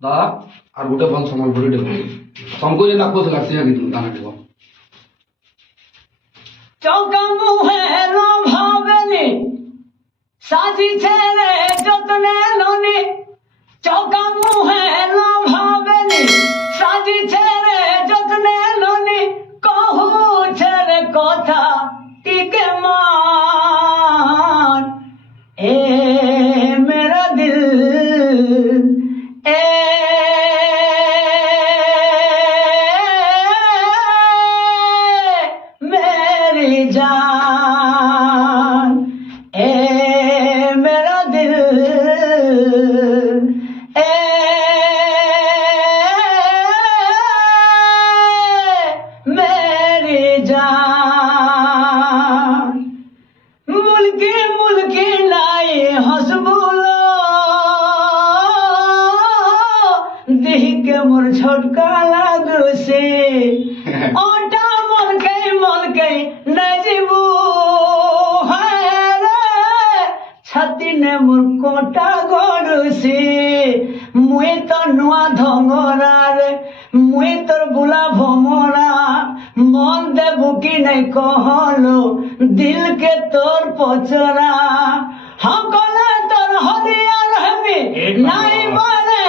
দাদা আর গোটে ভাল সম্বলপুরী দেব শঙ্কু যেটা কହୁଥିଲା ସିଏ ଗୀତ ଗାନା ଦେବ চৌকা মুহে ভাবেনি সাজি ছেড়ে যত্নে লনি চৌকা মুহে ভাবেনি সাজি ছেড়ে যত্নে লনি কহু ছেড়ে কথা টিকে মান এ মেরা দিল এ मेरी जान ए मेरा दिल ए मेरी जान मुल्की मुल्की लाई हंसबुलो देह के मोर झटका लागू से ओटा মলকে নজিবু হায়রে ছাতি নে মোর কোটা গড়ুছি মুই তো নুয়া ধঙরারে মুই তোর বুলা ভমরা মন দেবু কি নাই কহলো দিলকে তোর পচরা হকলে তোর হরিয়া রহমি নাই বলে